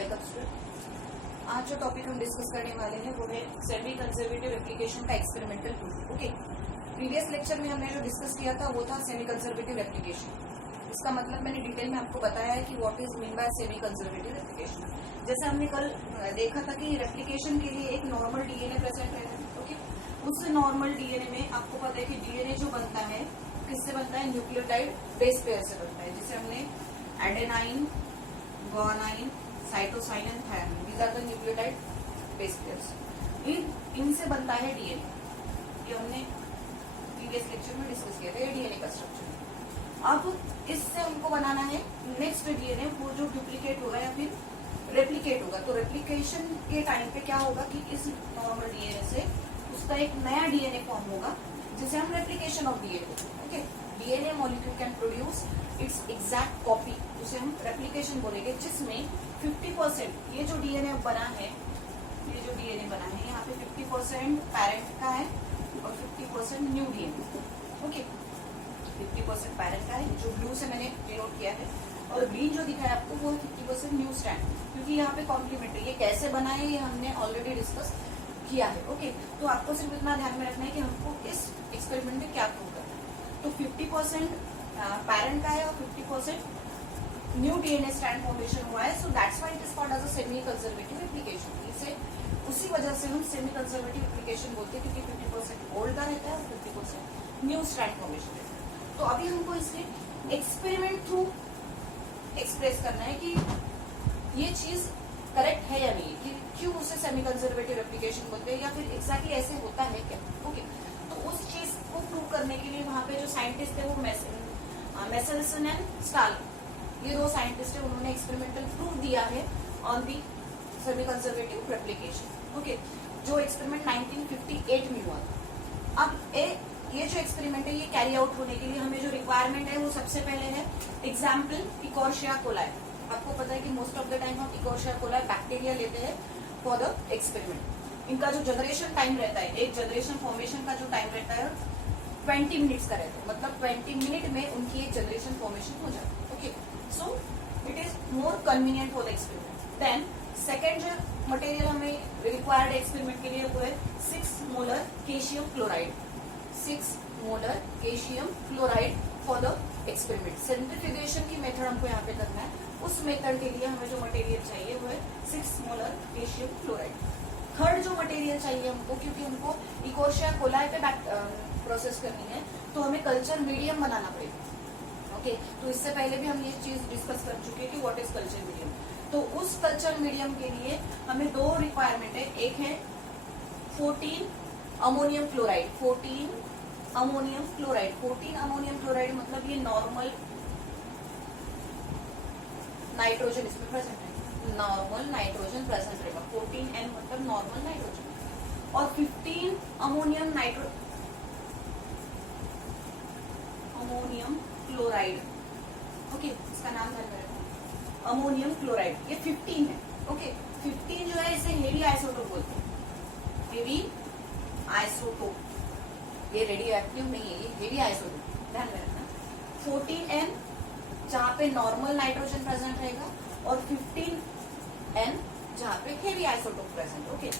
Welcome student. आज जो topic हम डिस्कस करने वाले हैं वो है सेमी कंजर्वेटिव एप्लीकेशन का experimental proof. Okay, previous lecture में हमने जो डिस्कस किया था वो था सेमी कंजर्वेटिव एप्लीकेशन। इसका मतलब मैंने डिटेल में आपको बताया है कि what is mean by semi conservative application. जैसे हमने कल देखा था कि रेप्लिकेशन के लिए एक नॉर्मल डीएनए प्रेजेंट रहता है। ओके, उस नॉर्मल डीएनए में आपको पता है कि डीएनए जो बनता है किससे बनता है, न्यूक्लियोटाइड बेस पेयर से बनता है, जिसे हमने adenine, guanine, cytosine and thymine, these are the nucleotide base pairs. इनसे बनता है डीएनए। ये हमने प्रीवियस लेक्चर में डिस्कस किया था, ये डीएनए का स्ट्रक्चर। अब इससे हमको बनाना है नेक्स्ट डीएनए, वो जो डुप्लीकेट होगा या फिर रेप्लिकेट होगा। तो रेप्लिकेशन के टाइम पे क्या होगा कि इस नॉर्मल डीएनए से उसका एक नया डीएनए फॉर्म होगा जिसे हम replication of DNA. Okay, DNA molecule can produce it's exact copy, उसे हम रेप्लिकेशन बोलेंगे, जिसमें 50% ये जो डीएनए बना है, ये जो डीएनए बना है यहाँ पे 50% पैरेंट का है और 50% न्यू डीएनए। ओके, 50% पैरेंट का है जो ब्लू से मैंने डिनोट किया है, और ग्रीन जो दिखा है आपको वो 50% न्यू स्ट्रैंड, क्योंकि यहाँ पे कॉम्प्लीमेंट है। ये कैसे बना है ये हमने ऑलरेडी डिस्कस किया है। ओके, तो आपको सिर्फ इतना ध्यान में रखना है कि हमको इस एक्सपेरिमेंट में क्या प्रूव करना है। तो 50% पैरेंट का है और 50% न्यू डीएनए स्ट्रैंड फॉर्मेशन हुआ है, so that's why it is called as a semi conservative application. इसे उसी वजह से हम सेमी कंजर्वेटिव एप्लीकेशन बोलते हैं, क्योंकि 50% ओल्ड का रहता है और 50% न्यू स्ट्रैंड फॉर्मेशन रहता है। तो अभी हमको इसके एक्सपेरिमेंट थ्रू एक्सप्रेस करना है कि ये चीज करेक्ट है या नहीं, कि क्यों उसे सेमी कंजर्वेटिव एप्लीकेशन बोलते हैं, या फिर एग्जैक्टली ऐसे होता है क्या। ओके, तो उस चीज को प्रूव करने के लिए वहां पे जो साइंटिस्ट थे वो मेसेल्सन एंड स्टाल, ये दो साइंटिस्ट है, उन्होंने एक्सपेरिमेंटल प्रूफ दिया है on the semi conservative replication. Okay, जो एक्सपेरिमेंट 1958 में हुआ था। अब ये जो एक्सपेरिमेंट है ये कैरी आउट होने के लिए हमें जो रिक्वायरमेंट है वो सबसे पहले है एग्जाम्पल इकोर्शिया कोलाई। आपको पता है कि मोस्ट ऑफ द टाइम हम इकोर्शिया कोलाई बैक्टीरिया लेते हैं फॉर द एक्सपेरिमेंट। इनका जो जनरेशन टाइम रहता है, एक जनरेशन फॉर्मेशन का जो टाइम रहता है 20 मिनट्स का रहता है, मतलब 20 मिनट में उनकी एक जनरेशन फॉर्मेशन हो जाती है। Okay, so it is more convenient for the experiment. Then second जो मटेरियल हमें रिक्वायर्ड एक्सपेरिमेंट के लिए वो है 6 molar calcium chloride, 6 molar calcium chloride for the experiment. Centrifugation की मेथड हमको यहाँ पे करना है, उस मेथड के लिए हमें जो मटेरियल चाहिए वो है 6 मोलर कैल्शियम क्लोराइड। थर्ड जो मटेरियल चाहिए हमको, क्योंकि हमको इकोर्शिया कोलाई पे प्रोसेस करनी है, तो हमें कल्चर मीडियम बनाना पड़ेगा। ओके, तो इससे पहले भी हम ये चीज डिस्कस कर चुके हैं कि व्हाट इज कल्चर मीडियम। तो उस कल्चर मीडियम के लिए हमें दो रिक्वायरमेंट है, एक है 14 ammonium chloride, 14 ammonium chloride. 14 ammonium chloride मतलब ये नॉर्मल नाइट्रोजन इसमें प्रेजेंट है, नॉर्मल नाइट्रोजन प्रेजेंट रहेगा। 14N मतलब नॉर्मल नाइट्रोजन, और 15 अमोनियम क्लोराइड। ओके, इसका नाम ध्यान रखना, अमोनियम क्लोराइड, ये 15 है। ओके, 15 जो है इसे हेवी आइसोटोप बोलते हैं, हेवी आइसोटोप, ये रेडियो एक्टिव नहीं है, ये हेवी आइसोटोप, ध्यान में रखना। 14N जहाँ पे नॉर्मल नाइट्रोजन प्रेजेंट रहेगा, और 15N जहाँ पे हेवी आइसोटोप प्रेजेंट। ओके,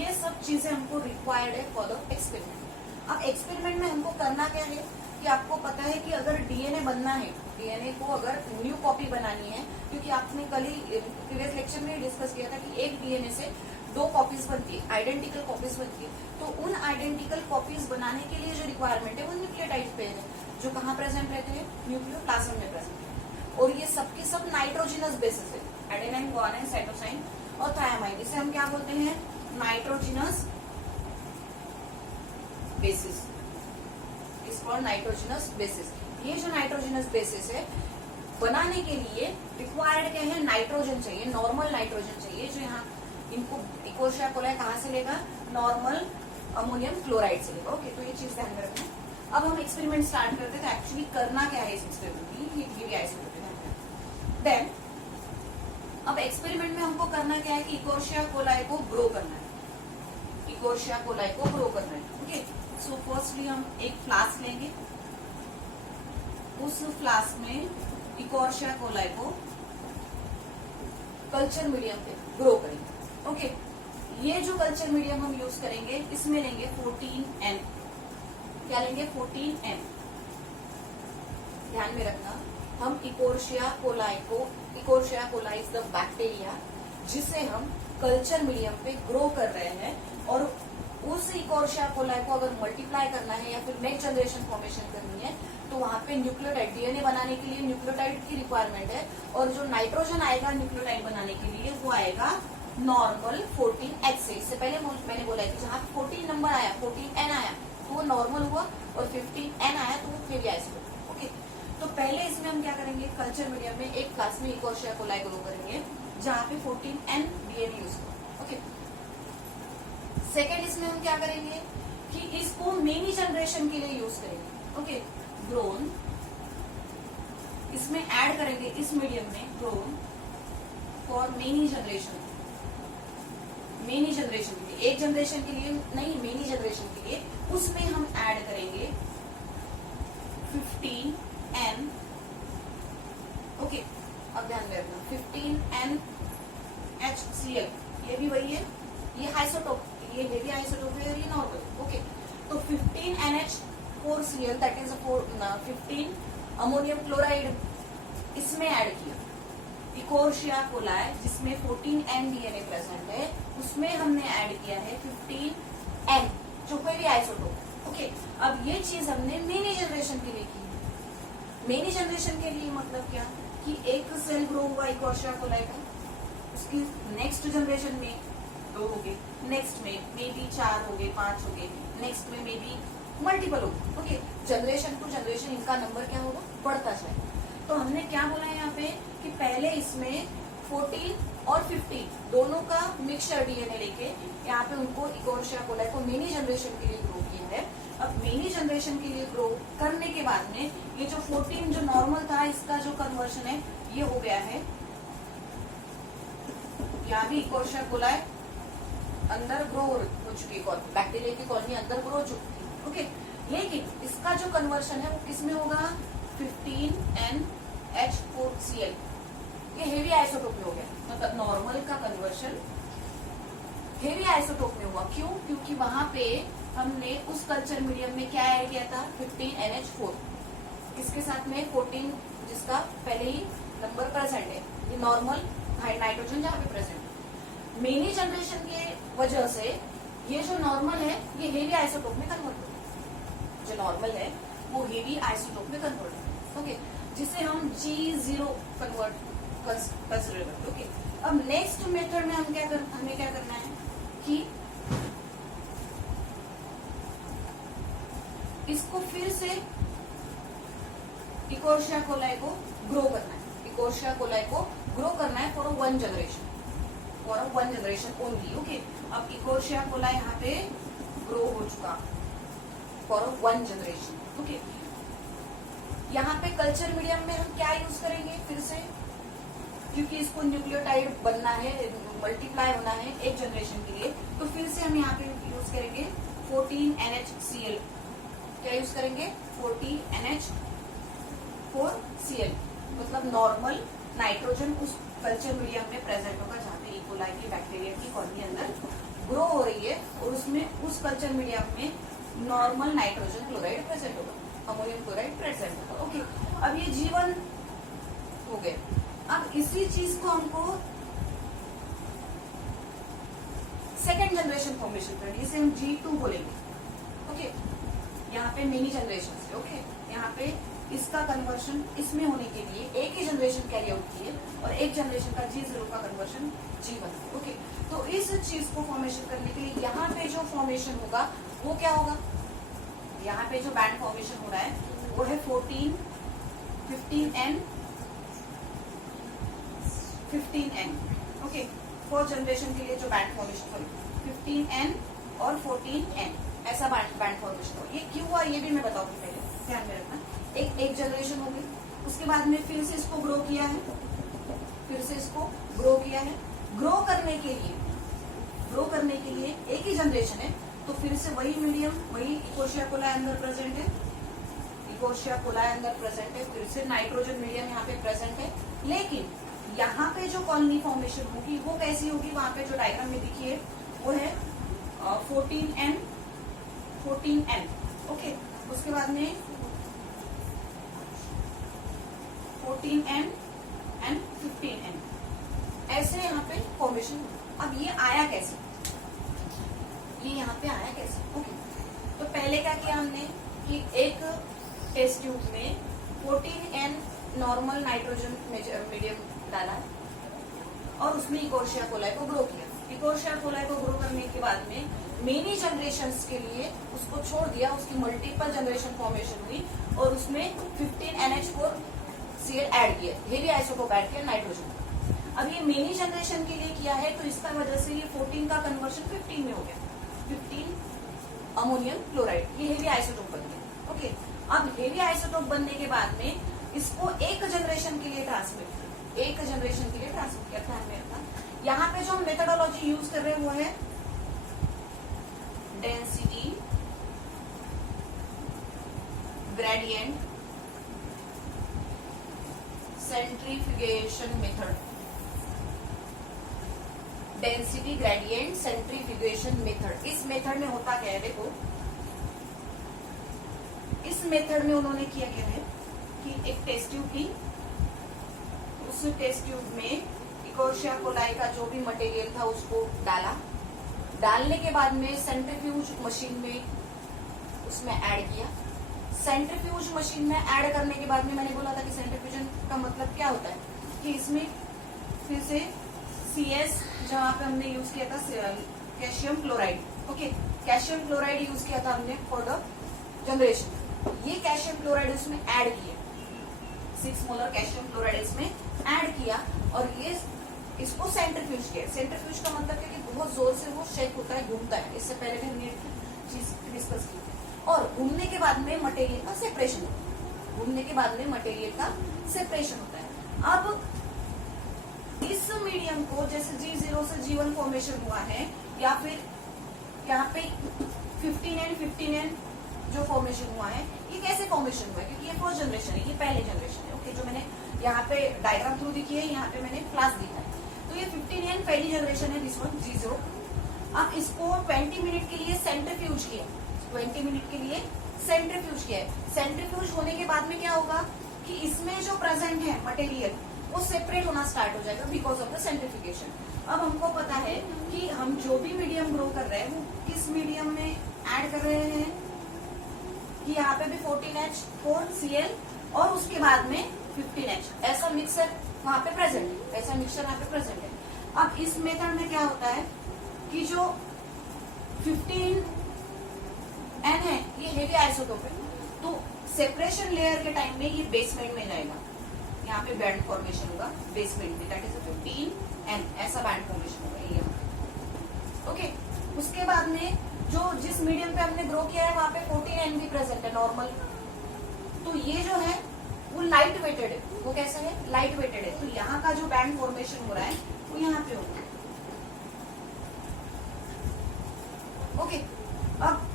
ये सब चीजें हमको रिक्वायर्ड है फॉर द एक्सपेरिमेंट। अब एक्सपेरिमेंट में हमको करना क्या है कि आपको पता है कि अगर डीएनए बनना है, डीएनए को अगर न्यू कॉपी बनानी है, क्योंकि आपने कल ही प्रीवियस लेक्चर में डिस्कस किया था कि एक डीएनए से 2 कॉपीज बनती है, आइडेंटिकल कॉपीज बनती है। तो उन आइडेंटिकल कॉपीज बनाने के लिए जो रिक्वायरमेंट है वो न्यूक्लियोटाइड पेयर है, जो कहाँ प्रेजेंट रहते हैं, न्यूक्लियोप्लाज्म में प्रेजेंट है, और ये सबके सब नाइट्रोजिनस बेसिस है, एडेनाइन, गुआनाइन, साइटोसाइन और थायमाइन। इसे हम क्या बोलते हैं, nitrogenous basis, is called nitrogenous basis. ये जो नाइट्रोजिनस बेसिस है बनाने के लिए रिक्वायर्ड क्या है, नाइट्रोजन चाहिए, नॉर्मल नाइट्रोजन चाहिए, जो यहाँ इनको इकोर्शिया कोलाई कहाँ से लेगा, नॉर्मल अमोनियम क्लोराइड से लेगा। ओके, तो ये चीज ध्यान में रखना। अब हम एक्सपेरिमेंट स्टार्ट करते थे, एक्चुअली करना क्या है इस एक्सपेरिमेंट की, देन अब एक्सपेरिमेंट में हमको करना क्या है कि इकोर्शिया कोलाई को ग्रो करना है, इकोर्शिया कोलाई को ग्रो करना है। ओके, सो फर्स्टली हम एक फ्लास्क लेंगे, उस फ्लास्क में इकोर्शिया कोलाई को कल्चर मीडियम पे ग्रो करेंगे। ओके, ये जो कल्चर मीडियम हम यूज करेंगे इसमें लेंगे 14N। क्या लेंगे? 14N। ध्यान में रखना, हम इकोर्शिया कोलाई को, इकोर्शिया कोलाई इज द बैक्टीरिया जिसे हम कल्चर मीडियम पे ग्रो कर रहे हैं, और उस इकोर्शिया कोलाई को अगर मल्टीप्लाई करना है या फिर नेक्स्ट जनरेशन फॉर्मेशन करनी है तो वहां पे न्यूक्लियोटाइड, डीएनए बनाने के लिए न्यूक्लियोटाइड की रिक्वायरमेंट है, और जो नाइट्रोजन आएगा न्यूक्लियोटाइड बनाने के लिए वो आएगा नॉर्मल 14H से। इससे पहले मैंने बोला कि जहाँ 14 नंबर आया, 14N आया तो वो नॉर्मल हुआ, और 15N आया तो वो हेवी आइसोटोप। ओके, तो पहले इसमें हम क्या करेंगे, कल्चर मीडियम में एक क्लास में इकोर्शिया कोलाई ग्रो करेंगे जहाँ पे 14N डीएनए यूज करेंगे। ओके, सेकेंड इसमें हम क्या करेंगे कि इसको मेनी जनरेशन के लिए यूज करेंगे। ओके, ग्रोन इसमें ऐड करेंगे, इस मीडियम में grown for many generation, many generation के लिए, एक जनरेशन के लिए नहीं, मेनी जनरेशन के लिए, उसमें हम ऐड करेंगे 15N। ओके, अब ध्यान में रखना 15NHCl, ये भी वही है, ये आइसोटोप, ये हेवी आइसोटोप है और ये नॉर्मल। ओके, तो 15NH4Cl that is 15 ammonium chloride इसमें ऐड किया। इकोर्शिया कोलाई जिसमें 14N डीएनए प्रेजेंट है उसमें हमने ऐड किया है 15N जो कोई भी आइसोटोप। ओके, अब ये चीज हमने मेनी जनरेशन के लिए की। मेनी जनरेशन के लिए मतलब क्या कि एक सेल ग्रो हुआ इकोर्शिया कोलाई का, उसकी नेक्स्ट जनरेशन में 2 हो गए, नेक्स्ट में मे बी 4 हो गए, 5 हो गए, नेक्स्ट में मे बी मल्टीपल हो गए। ओके, जनरेशन टू जनरेशन इनका नंबर क्या होगा, बढ़ता जाएगा। तो हमने क्या बोला है यहाँ पे कि पहले इसमें 14 और 15 दोनों का मिक्सचर डीएनए लेके यहाँ पे उनको इकोर्शिया कोलाई को मेनी जनरेशन के लिए ग्रो किया है। अब मेनी जनरेशन के लिए ग्रो करने के बाद में ये जो 14 जो नॉर्मल था इसका जो कन्वर्शन है ये हो गया है, यहाँ भी इकोर्शिया कोलाई अंदर ग्रो हो चुकी है, बैक्टीरिया की कॉलोनी अंदर ग्रो हो चुकी है। ओके, लेकिन इसका जो कन्वर्शन है वो किसमें होगा, 15NH4Cl, ये हेवी आइसोटोप में हो गया, मतलब नॉर्मल का कन्वर्शन हेवी आइसोटोप में हुआ। क्यों? क्योंकि वहां पे हमने उस कल्चर मीडियम में क्या ऐड किया था, 15NH4, इसके साथ में 14 जिसका पहले ही नंबर प्रेजेंट है, ये नॉर्मल नाइट्रोजन जहाँ पे प्रेजेंट है। मेनी जनरेशन के वजह से ये जो नॉर्मल है ये हेवी आइसोटोप में कन्वर्ट हो गया, जो नॉर्मल है वो हेवी आइसोटोप में कन्वर्ट हो गया। ओके, जिसे हम G0 कन्वर्ट कंसिडर करते। ओके, अब नेक्स्ट मेथड में हमें क्या करना है कि इसको फिर से इकोर्शिया कोलाई को ग्रो करना है, इकोर्शिया कोलाई को ग्रो करना है for 1 generation, for 1 generation only. Okay, अब इकोर्शिया कोलाई यहाँ पे ग्रो हो चुका फॉर 1 जनरेशन। ओके, यहाँ पे कल्चर मीडियम में हम क्या यूज करेंगे फिर से, क्योंकि इसको न्यूक्लियोटाइड बनना है, मल्टीप्लाई होना है एक जनरेशन के लिए, तो फिर से हम यहाँ पे यूज करेंगे 14NHCl। क्या यूज करेंगे, 14NH4Cl, मतलब नॉर्मल नाइट्रोजन उस कल्चर मीडियम में प्रेजेंट होगा जहाँ पे इकोलाई की बैक्टीरिया की कॉलोनी अंदर ग्रो हो रही है, और उसमें उस कल्चर मीडियम में नॉर्मल नाइट्रोजन क्लोराइड प्रेजेंट होगा, अमोनियम क्लोराइड प्रेजेंट होगा। ओके, अब ये G1 हो गए। अब इसी चीज को हमको सेकेंड जनरेशन फॉर्मेशन करनी है, इसे हम G2 बोलेंगे। ओके, यहाँ पे मेनी जनरेशन है। ओके, यहाँ पे इसका कन्वर्शन इसमें होने के लिए एक ही जनरेशन कैरी आउट की है, और एक जनरेशन का G0 का कन्वर्शन G1। ओके, तो इस चीज को फॉर्मेशन करने के लिए यहाँ पे जो फॉर्मेशन होगा वो क्या होगा, यहाँ पे जो बैंड फॉर्मेशन हो रहा है वो है 15N। ओके, 4 जनरेशन के लिए जो बैंड फॉर्मेशन हो 15N और 14N, ऐसा बैंड फॉर्मेशन हो। ये क्यों हुआ ये भी मैं बताऊंगी, पहले ध्यान में रखना। एक जनरेशन हो गई, उसके बाद में फिर से इसको ग्रो किया है, फिर से इसको ग्रो किया है। ग्रो करने के लिए एक ही जनरेशन है, तो फिर से वही मीडियम, वही इकोर्शिया कोलाई अंदर प्रेजेंट है, इकोर्शिया कोलाई अंदर प्रेजेंट है, फिर से नाइट्रोजन मीडियम यहाँ पे प्रेजेंट है, लेकिन यहाँ पे जो कॉलोनी फॉर्मेशन होगी वो कैसी होगी, वहां पे जो डायग्राम में दिखिए वो है 14N 14N। ओके, उसके बाद में 14N एंड 15N, ऐसे यहाँ पे फॉर्मेशन। अब ये आया कैसे, ये यहाँ पे आया कैसे? ओके, तो पहले क्या किया हमने कि एक टेस्ट ट्यूब में 14N नॉर्मल नाइट्रोजन मीडियम डाला और उसमें इकोर्शिया कोलाई को ग्रो किया। इकोर्शिया कोलाई को ग्रो करने के बाद में मेनी जनरेशंस के लिए उसको छोड़ दिया, उसकी मल्टीपल जनरेशन फॉर्मेशन हुई और उसमें 15NH4Cl ऐड किया, हेवी आइसोटोप ऐड किया नाइट्रोजन। अब ये मेनी जनरेशन के लिए किया है तो इसका वजह से ये 14 का कन्वर्शन 15 में हो गया, 15 अमोनियम क्लोराइड, ये हेवी आइसोटोप बन गया। ओके, अब हेवी आइसोटोप बनने के बाद में इसको एक जनरेशन के लिए ट्रांसमिट किया। ध्यान में रखना, यहाँ पे जो हम मेथोडोलॉजी यूज कर रहे हैं वो है density gradient centrifugation method. Density gradient centrifugation method, इस मेथड में होता क्या है, देखो इस मेथड में उन्होंने किया क्या है कि एक टेस्ट ट्यूब की, उस टेस्ट ट्यूब में इकोर्शिया कोलाई का जो भी मटेरियल था उसको डाला, डालने के बाद में सेंट्रीफ्यूज मशीन में उसमें ऐड किया। सेंट्रीफ्यूज मशीन में ऐड करने के बाद में मैंने बोला था कि सेंट्रीफ्यूजन का मतलब क्या होता है कि इसमें फिर से CS जहाँ पे हमने यूज किया था calcium chloride. Okay, calcium chloride use किया था हमने फॉर द जनरेशन। ये कैल्शियम क्लोराइड इसमें ऐड किया, 6 मोलर कैल्शियम क्लोराइड इसमें ऐड किया और ये इसको सेंट्रीफ्यूज किया। सेंट्रीफ्यूज का मतलब है कि बहुत जोर से वो शेक होता है, घूमता है। इससे पहले भी हमने चीज डिस्कस की और घूमने के बाद में मटेरियल का सेपरेशन होता है, घूमने के बाद में मटेरियल का सेपरेशन होता है। अब इस मीडियम को जैसे G0 से G1 फॉर्मेशन हुआ है या फिर यहाँ पे 15N जो फॉर्मेशन हुआ है, ये कैसे फॉर्मेशन हुआ है, क्योंकि ये फर्स्ट जनरेशन है, ये पहले जनरेशन है। ओके, जो मैंने यहाँ पे डायग्राम थ्रू दिखी है, यहाँ पे मैंने क्लास दिखा है, तो ये 15N पहली जनरेशन है, दिस वन G0। अब इसको 20 मिनट के लिए सेंट्रीफ्यूज किया, 20 मिनट के लिए सेंट्रीफ्यूज किया है। सेंट्रीफ्यूज होने के बाद में क्या होगा कि इसमें जो प्रेजेंट है मटेरियल वो सेपरेट होना स्टार्ट हो जाएगा बिकॉज ऑफ द सेंट्रीफिकेशन। अब हमको पता है कि हम जो भी मीडियम ग्रो कर रहे हैं वो किस मीडियम में ऐड कर रहे हैं कि यहाँ पे भी 14H4Cl और उसके बाद में 15H, ऐसा मिक्सर वहां पे प्रेजेंट है, ऐसा मिक्सर यहाँ पे प्रेजेंट है। अब इस मेथड में क्या होता है कि जो 15N है ये हेवी आइसोटोप है, तो सेपरेशन लेयर के टाइम में ये बेसमेंट में जाएगा, यहाँ पे बैंड फॉर्मेशन होगा बेसमेंट में, दैट इज 15N, ऐसा बैंड फॉर्मेशन होगा यहाँ। ओके, उसके बाद में जो जिस मीडियम पे हमने ग्रो किया है वहां पे 14N भी प्रेजेंट है नॉर्मल, तो ये जो है वो लाइट वेटेड है। वो कैसा है, लाइट वेटेड है, तो यहाँ का जो बैंड फॉर्मेशन हो रहा है वो यहाँ पे होगा। ओके, अब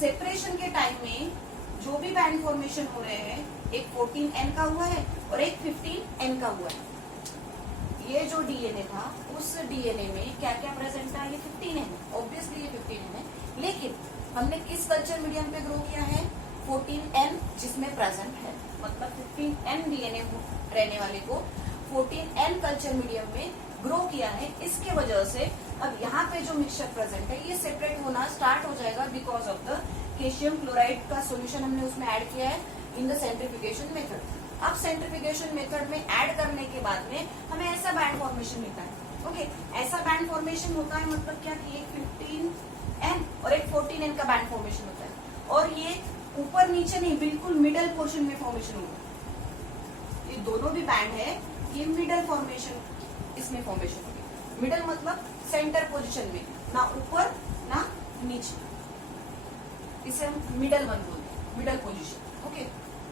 सेपरेशन के टाइम में जो भी बैंड फॉर्मेशन हो रहे हैं, एक 14N का हुआ है और एक 15N का हुआ है। ये जो डीएनए था उस डीएनए में क्या क्या प्रेजेंट था, ये 15N, ऑब्वियसली ये 15N है, लेकिन हमने किस कल्चर मीडियम पे ग्रो किया है, 14N जिसमें प्रेजेंट है, मतलब 15N डीएनए रहने वाले को 14N कल्चर मीडियम में ग्रो किया है। इसके वजह से अब यहाँ पे जो मिक्सचर प्रेजेंट है ये सेपरेट होना स्टार्ट हो जाएगा because of the calcium chloride का सोल्यूशन हमने उसमें ऐड किया है इन द सेंट्रीफिकेशन मेथड। अब सेंट्रीफिकेशन मेथड में ऐड करने के बाद में हमें ऐसा बैंड फॉर्मेशन मिलता है। ओके, ऐसा बैंड फॉर्मेशन होता है मतलब क्या कि एक 15N और एक 14N का बैंड फॉर्मेशन होता है और ये ऊपर नीचे नहीं, बिल्कुल मिडल पोर्शन में फॉर्मेशन होगा। ये दोनों भी बैंड है, ये मिडल फॉर्मेशन इसमें फॉर्मेशन होगी। मिडल मतलब सेंटर पोजीशन में, ना ऊपर ना नीचे, इसे हम मिडल वन बोलते हैं, मिडल पोजीशन। ओके,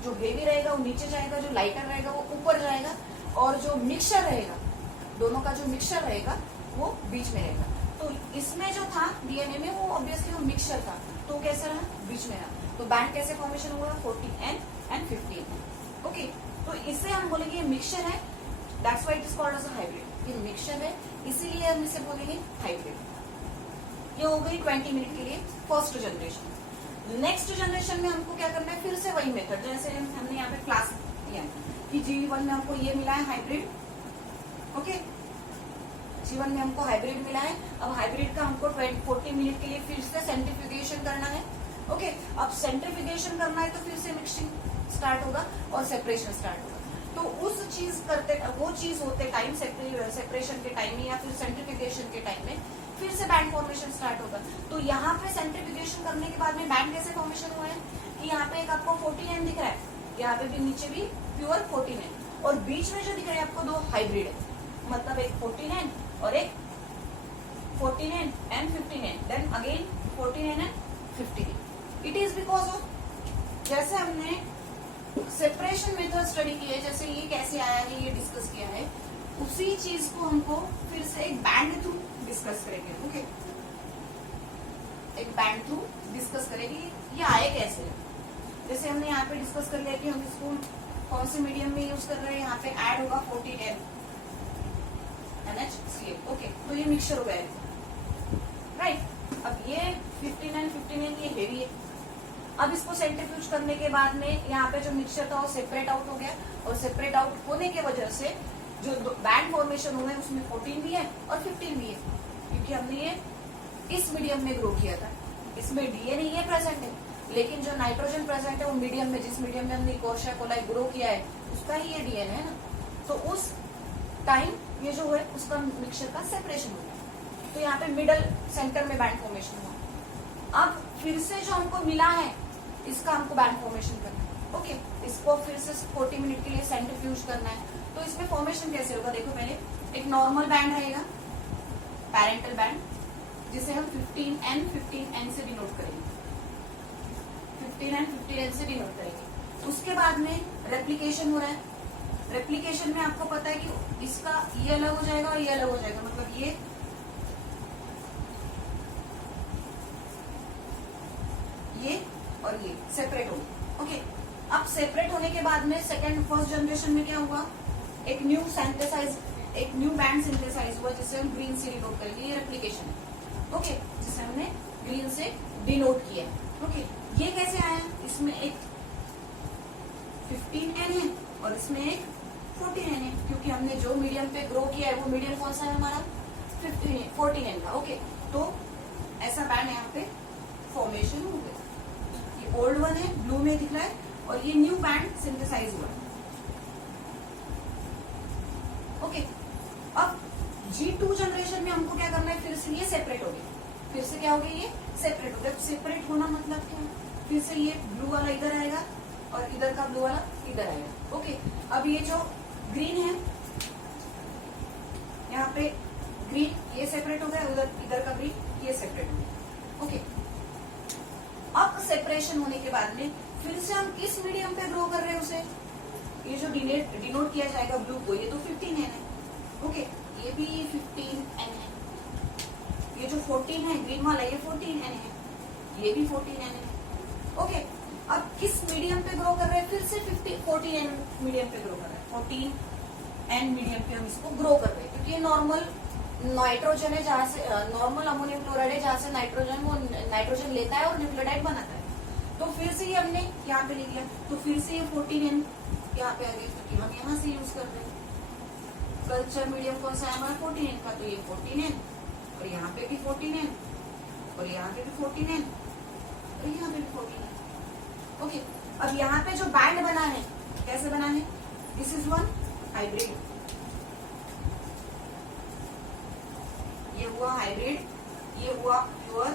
जो हेवी रहेगा वो नीचे जाएगा, जो लाइटर रहेगा वो ऊपर जाएगा और जो मिक्सचर रहेगा, दोनों का जो मिक्सचर रहेगा वो बीच में रहेगा। तो इसमें जो था डीएनए में वो ऑब्वियसली वो मिक्सचर था, तो कैसा रहा, बीच में रहा। तो बैंड कैसे फॉर्मेशन हुआ, 14N एंड 15N। ओके, तो बोलेंगे ये मिक्सचर है, that's why it is called as a hybrid. ये मिक्सचर है इसीलिए हम इसे बोलेंगे हाइब्रिड। ये हो गई 20 मिनट के लिए फर्स्ट जनरेशन। नेक्स्ट जनरेशन में हमको क्या करना है, फिर से वही मेथड जैसे हमने यहाँ पे क्लास किया कि G1 में हमको ये मिला है हाइब्रिड, ओके, G1 में हमको हाइब्रिड मिला है। अब हाइब्रिड का हमको 40 मिनट के लिए फिर से सेंट्रीफ्यूगेशन करना है, ओके। अब सेंट्रीफ्यूगेशन करना है तो फिर से मिक्सिंग स्टार्ट होगा और सेपरेशन स्टार्ट होगा। तो उस चीज करते, वो चीज होते टाइम सेपरेशन के टाइम में या फिर सेंट्रीफ्यूगेशन के टाइम में फिर से बैंड फॉर्मेशन स्टार्ट होगा। तो यहाँ पे सेंट्रीफ्यूगेशन करने के बाद में बैंड कैसे फॉर्मेशन हुआ है कि यहाँ पे एक आपको 14N दिख रहा है, यहाँ पे भी नीचे भी प्योर 14N, और बीच में जो दिख रहा है आपको दो हाइब्रिड है, मतलब एक 14N और एक 14N and 15N, then again 14N and 15N। It is because of जैसे हमने सेपरेशन मेथड स्टडी की है, जैसे ये कैसे आया है ये डिस्कस किया है, उसी चीज को हमको फिर से एक बैंड थ्रू डिस्कस करेंगे, ओके। एक बैंड थ्रू डिस्कस करेंगे ये आए कैसे। जैसे हमने यहाँ पे डिस्कस कर लिया कि हम इसको कौन से मीडियम में यूज कर रहे हैं, यहाँ पे ऐड होगा 14N NaCl, ओके। तो ये मिक्सचर हो गया, राइट। अब ये 15N ये हेवी है। अब इसको सेंट्रीफ्यूज करने के बाद में यहाँ पे जो मिक्सचर था वो सेपरेट आउट हो गया, और सेपरेट आउट होने के वजह से जो बैंड फॉर्मेशन हुए उसमें 14 भी है और 15 भी है, क्योंकि हमने ये इस मीडियम में ग्रो किया था। इसमें डीएनए ये प्रेजेंट है, लेकिन जो नाइट्रोजन प्रेजेंट है वो मीडियम में, जिस मीडियम में हमने कोशिका कोलाई ग्रो किया है उसका ही ये डीएनए है ना, तो उस टाइम ये जो है उसका मिक्सचर का सेपरेशन हो गया। तो यहाँ पे मिडल सेंटर में बैंड फॉर्मेशन हुआ। अब फिर से जो हमको मिला है इसका हमको बैंड फॉर्मेशन करना है, ओके। इसको फिर से 40 मिनट के लिए सेंट्रीफ्यूज करना है। तो इसमें फॉर्मेशन कैसे होगा, देखो पहले एक नॉर्मल बैंड रहेगा, पैरेंटल बैंड, जिसे हम 15N से डिनोट करेंगे, 15N से डिनोट करेंगे। उसके बाद में रेप्लिकेशन हो रहा है। रेप्लिकेशन में आपको पता है कि इसका ये अलग हो जाएगा और ये अलग हो जाएगा, मतलब ये और ये सेपरेट होंगे, ओके। अब सेपरेट होने के बाद में फर्स्ट जनरेशन में क्या हुआ, एक न्यू बैंड सिंथेसाइज हुआ जिसे हम ग्रीन से डिनोट करेंगे, ये रेप्लिकेशन है, ओके, जिसे हमने ग्रीन से डिनोट किया, ओके। ये कैसे आया, इसमें एक 15N है और इसमें एक 14N है, क्योंकि हमने जो मीडियम पे ग्रो किया है वो मीडियम कौन सा है हमारा 14N का, ओके। तो ऐसा बैंड यहाँ पे फॉर्मेशन हो गया। ये ओल्ड वन है, ब्लू में दिख रहा है, और ये न्यू बैंड सिंथेसाइज हुआ, ओके। अब G2 जनरेशन में हमको क्या करना है, फिर से ये सेपरेट हो गया, फिर से क्या हो गया, ये सेपरेट हो गया। सेपरेट होना मतलब क्या, फिर से ये ब्लू वाला इधर आएगा और इधर का ब्लू वाला इधर आएगा, ओके। अब ये जो ग्रीन है यहाँ पे ग्रीन, ये सेपरेट हो गया, उधर इधर का ग्रीन ये सेपरेट हो गया, ओके। अब सेपरेशन होने के बाद में फिर से हम किस मीडियम पे ग्रो कर रहे हैं उसे, ये जो डिनोट किया जाएगा ब्लू को, ये तो 15N है, ओके। ये भी 15N है, ये जो 14 है ग्रीन वाला ये 14N है, ये भी 14N है, ओके। अब किस मीडियम पे ग्रो कर रहे हैं, फिर से 14N मीडियम पे ग्रो कर रहे हैं, 14N मीडियम पे हम इसको ग्रो कर रहे हैं, क्योंकि ये नॉर्मल नाइट्रोजन है, जहाँ से नॉर्मल अमोनियम क्लोराइड है, जहाँ से नाइट्रोजन लेता है और न्यूक्लियोटाइड बनाता है। तो फिर से ये हमने यहाँ पे लिख लिया, तो फिर से ये 14N यहाँ पे आ गया, क्योंकि हम यहाँ से यूज कर रहे हैं। कल्चर मीडियम कौन सा है हमारा 14N का, तो ये 14N, और यहाँ पे भी 14N, और यहाँ पे भी 14N, और यहाँ पे भी 14N, ओके। अब यहाँ पे जो बैंड बना है कैसे बना है, दिस इज वन हाइब्रिड, ये हुआ हाइब्रिड, ये हुआ प्योर,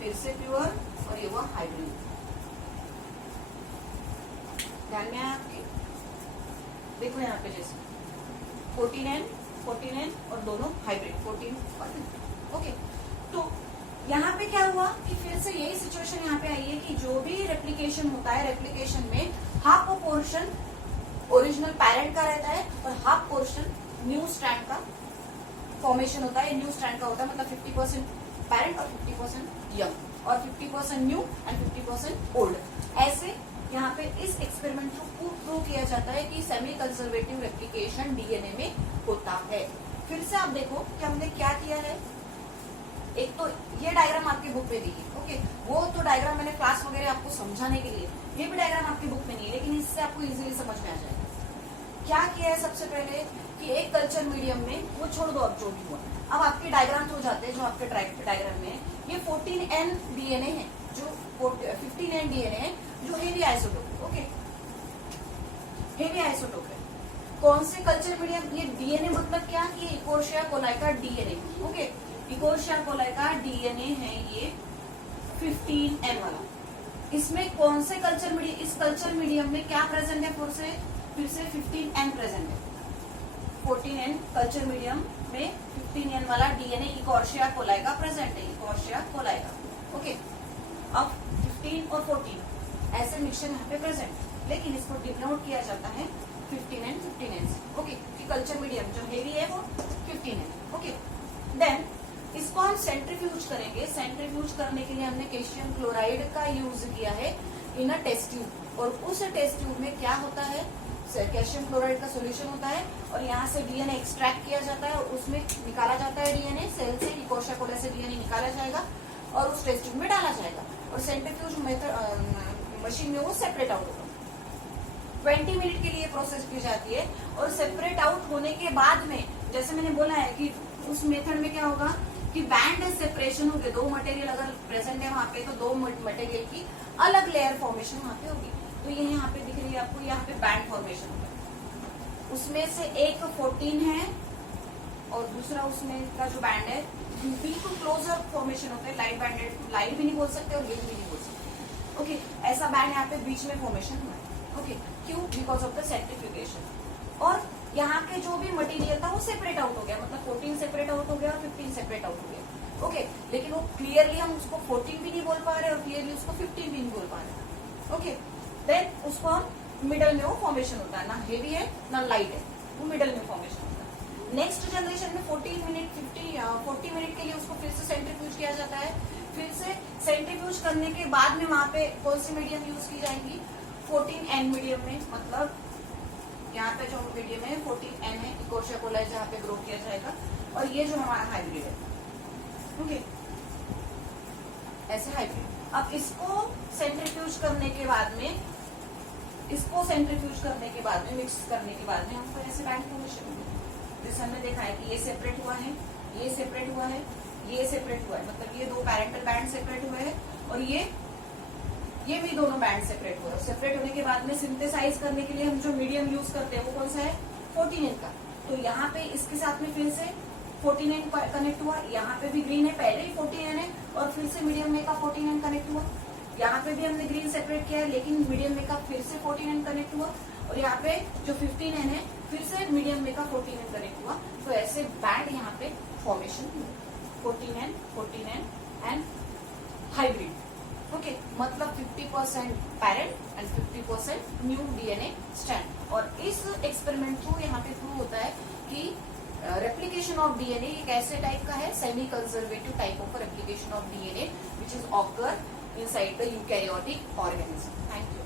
फिर से प्योर, और ये हुआ हाइब्रिड। ध्यान में आया आपके, देखो यहाँ पे जैसे 14N और दोनों हाइब्रिड 14 और 15, ओके। तो यहाँ पे क्या हुआ कि फिर से यही सिचुएशन यहाँ पे आई है कि जो भी रेप्लिकेशन होता है, रेप्लिकेशन में हाफ पोर्शन ओरिजिनल पैरेंट का रहता है और हाफ पोर्शन न्यू स्ट्रैंड का फॉर्मेशन होता है। न्यू स्ट्रैंड का होता है मतलब 50% पैरेंट और 50% यंग, और 50% न्यू एंड 50% ओल्ड। ऐसे यहाँ पे इस एक्सपेरिमेंट को प्रूव प्रूव किया जाता है कि सेमी कंजर्वेटिव रेप्लिकेशन डीएनए में होता है। फिर से आप देखो कि हमने क्या किया है। एक तो ये डायग्राम आपकी बुक में दी है, ओके, वो तो डायग्राम मैंने क्लास वगैरह आपको समझाने के लिए, ये भी डायग्राम आपकी बुक में नहीं है, लेकिन इससे आपको इजीली समझ में आ जाएगा। क्या किया है सबसे पहले कि एक कल्चर मीडियम में, वो छोड़ दो अब जो भी हुआ, अब आपके डायग्राम हो जाते हैं जो आपके डायग्राम में ये 14N डीएनए है, जो 15N डीएनए है, जो हेवी आइसोटोप है, ओके, हेवी आइसोटोप है। कौन से कल्चर मीडियम, ये डीएनए मतलब क्या, ये इकोर्शिया कोलाई का डीएनए, ओके, इकोर्शिया कोलाई का डीएनए है ये 15N वाला। इसमें कौन से कल्चर मीडियम, इस कल्चर मीडियम में क्या प्रेजेंट है, फिर से 15N प्रेजेंट है। 14N कल्चर मीडियम में 15N वाला डीएनए इकोर्शिया कोलाई का प्रेजेंट है, इकोर्शिया कोलाई का, ओके। अब 15 और 14 ऐसे मिक्सचर यहाँ पे प्रेजेंट, लेकिन इसको डिनोट किया जाता है 15N से, ओके, कि कल्चर मीडियम जो हेवी है वो 15N, ओके। देन इसको हम सेंट्रीफ्यूज करेंगे। सेंट्रीफ्यूज करने के लिए हमने कैल्शियम क्लोराइड का यूज किया है इन अ टेस्ट ट्यूब, और उस टेस्ट ट्यूब में क्या होता है, कैल्शियम क्लोराइड का सोल्यूशन होता है, और यहाँ से डीएनए एक्सट्रैक्ट किया जाता है और उसमें निकाला जाता है डीएनए, सेल से इकोर्शिया कोलाई से डीएनए निकाला जाएगा और उस टेस्ट ट्यूब में डाला जाएगा, और सेंट्रीफ्यूज मशीन में वो सेपरेट आउट होगा। 20 मिनट के लिए प्रोसेस की जाती है, और सेपरेट आउट होने के बाद में, जैसे मैंने बोला है कि उस मेथड में क्या होगा कि बैंड सेपरेशन होगी, दो मटेरियल अगर प्रेजेंट है वहां पे तो दो मटेरियल की अलग लेयर फॉर्मेशन वहां पे होगी। तो ये यहाँ पे दिख रही है आपको, यहाँ पे बैंड फॉर्मेशन होगा, उसमें से एक 14 है और दूसरा उसमें का जो बैंड है बिल्कुल क्लोजर फॉर्मेशन होता है, लाइट बैंडेड, लाइट भी नहीं बोल सकते और ये भी नहीं बोल सकते, ओके। ऐसा बैंड यहाँ पे बीच में फॉर्मेशन हुआ है, ओके, क्यों, बिकॉज ऑफ द सेंट्रीफ्यूगेशन। और यहाँ पे जो भी मटेरियल था वो सेपरेट आउट हो गया, मतलब 14 सेपरेट आउट हो गया और 15 सेपरेट आउट हो गया, ओके। लेकिन वो क्लियरली हम उसको 14 भी नहीं बोल पा रहे और क्लियरली उसको 15 भी नहीं बोल पा रहे, ओके। देन उसको हम मिडल में वो फॉर्मेशन होता है, ना हेवी है ना लाइट है, वो मिडल में फॉर्मेशन होता है। नेक्स्ट जनरेशन में 40 मिनट के लिए उसको फिर से सेंट्रीफ्यूज किया जाता है। फिर से सेंट्रीफ्यूज करने के बाद में वहां पे कौन सी मीडियम यूज की जाएंगी, 14N मीडियम में, मतलब यहाँ पे जो मीडियम है 14N है, इकोर्शिया कोलाई जहाँ पे ग्रो किया जाएगा, और ये जो हमारा हाइब्रिड है, ओके, ऐसे हाइब्रिड। अब इसको सेंट्रीफ्यूज करने के बाद में, मिक्स करने के बाद में हमको ऐसे बैंड फॉर्मेशन होगी। जैसे हमने देखा है कि ये सेपरेट हुआ है, ये सेपरेट हुआ है, ये सेपरेट हुआ है, मतलब ये दो पैरेंटल बैंड सेपरेट हुए हैं, और ये भी दोनों बैंड सेपरेट हुए। सेपरेट होने के बाद में सिंथेसाइज करने के लिए हम जो मीडियम यूज करते हैं वो कौन सा है, 14N का। तो यहाँ पे इसके साथ में फिर से 14N कनेक्ट हुआ, यहाँ पे भी ग्रीन है, पहले ही 14N है और फिर से मीडियम में का 14N कनेक्ट हुआ। यहाँ पे भी हमने ग्रीन सेपरेट किया है, लेकिन मीडियम में का फिर से 14N कनेक्ट हुआ, और यहाँ पे जो 15N है फिर से मीडियम में का 14N कनेक्ट हुआ। तो ऐसे बैंड यहाँ पे फॉर्मेशन हुआ, 14N एंड हाइब्रिड, ओके, मतलब 50% parent and 50% new DNA strand. और इस एक्सपेरिमेंट थ्रू यहाँ पे प्रूव होता है कि रेप्लिकेशन ऑफ डीएनए एक ऐसे टाइप का है, semi conservative type of replication of DNA which is occur inside the eukaryotic organism. Thank you.